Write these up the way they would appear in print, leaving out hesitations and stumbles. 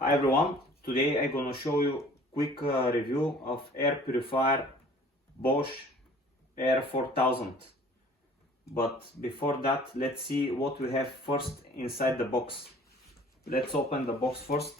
Hi everyone, today I'm gonna show you quick review of air purifier Bosch Air 4000. But before that, let's see what we have first inside the box. Let's open the box first.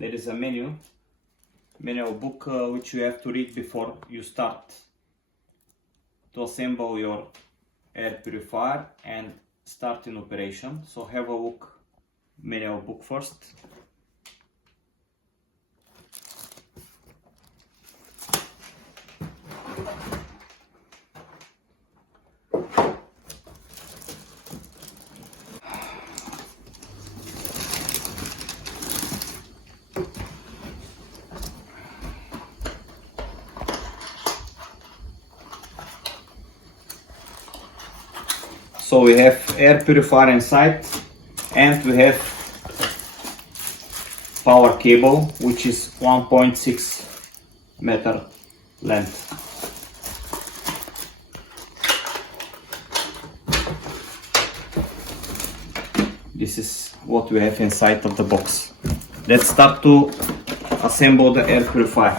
There is a manual book which you have to read before you start to assemble your air purifier and start in operation. So have a look manual book first. So we have air purifier inside and we have power cable which is 1.6 meter length. This is what we have inside of the box. Let's start to assemble the air purifier.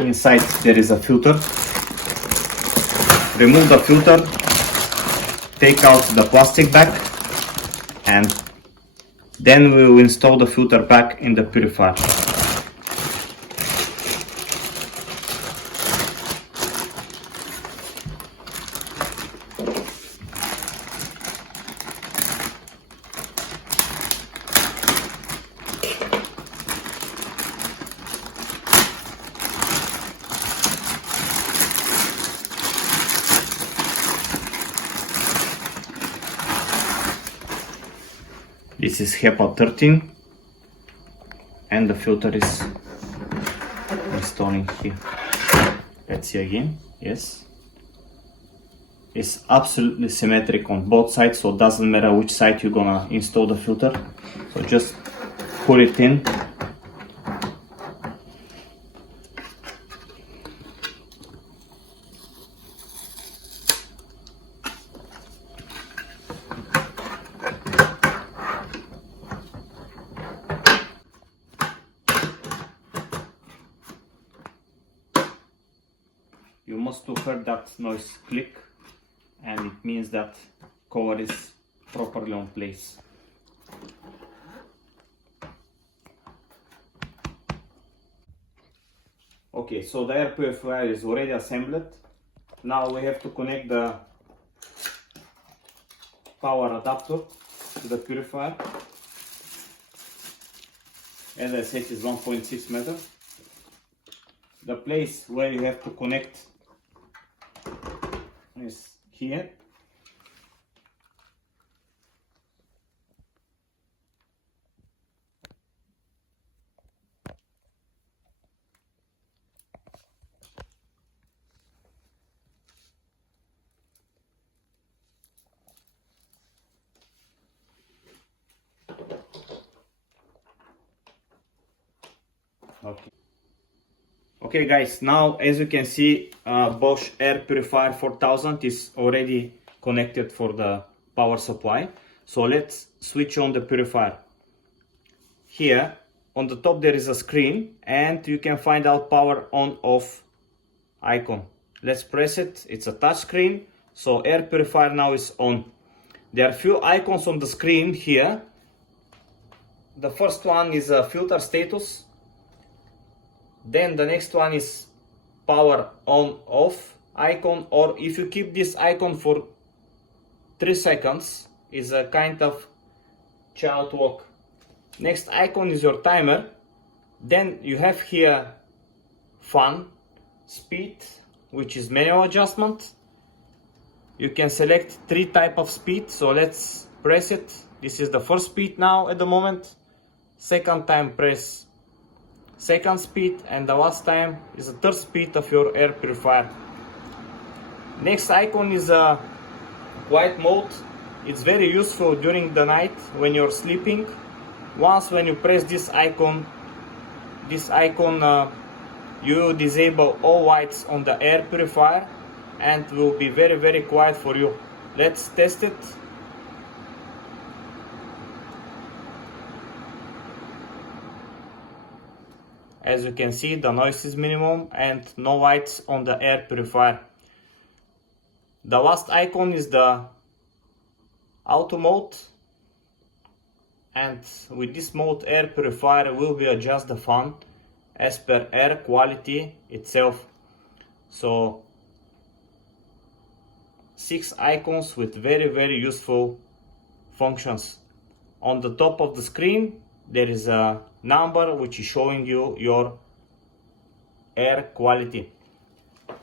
Inside there is a filter. Remove the filter, take out the plastic bag, and then we will install the filter back in the purifier. This is HEPA 13 and the filter is installing here. Let's see again. Yes, it's absolutely symmetric on both sides, so it doesn't matter which side you're gonna install the filter. So just put it in. You must have heard that noise click, and it means that cover is properly on place. Okay, so the air purifier is already assembled. Now we have to connect the power adapter to the purifier. As I said, it's 1.6 meter. The place where you have to connect is here. Okay guys, now as you can see, Bosch Air Purifier 4000 is already connected for the power supply. So let's switch on the purifier. Here on the top there is a screen and you can find out power on off icon. Let's press it. It's a touch screen, so air purifier now is on. There are few icons on the screen here. The first one is a filter status. Then the next one is power on off, icon, or if you keep this icon for 3 seconds, is a kind of child lock. Next icon is your timer. Then you have here fan speed, which is manual adjustment. You can select 3 type of speed, so let's press it. This is the first speed now at the moment. Second time press second speed, and the last time is the third speed of your air purifier. Next icon is a quiet mode. It's very useful during the night when you're sleeping. Once when you press this icon, you disable all lights on the air purifier and will be very quiet for you. Let's test it. As you can see, the noise is minimum and no lights on the air purifier. The last icon is the auto mode, and with this mode air purifier will be adjust the fan as per air quality itself. So 6 icons with very useful functions. On the top of the screen there is a number which is showing you your air quality.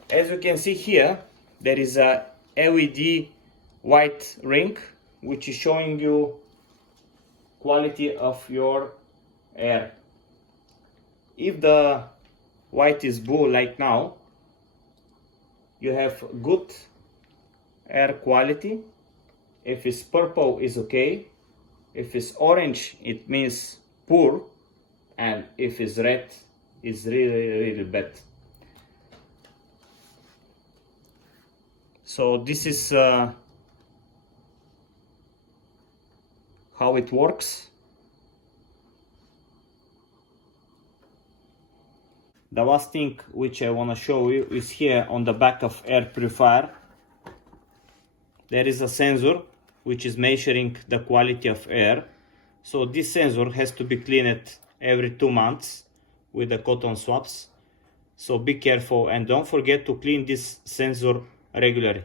As you can see here, there is a LED white ring which is showing you quality of your air. If the white is blue like now, you have good air quality. If it's purple, is okay. If it's orange, it means poor, and if it's red, it's really bad. So this is how it works. The last thing which I want to show you is here on the back of air purifier. There is a sensor which is measuring the quality of air. So this sensor has to be cleaned every 2 months with the cotton swabs. So be careful and don't forget to clean this sensor regularly.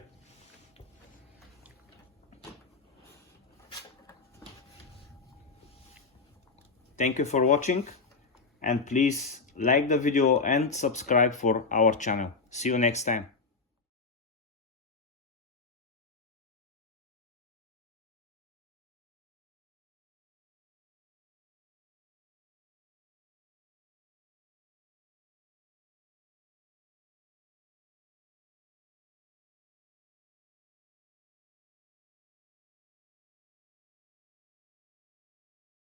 Thank you for watching, and please like the video and subscribe for our channel. See you next time.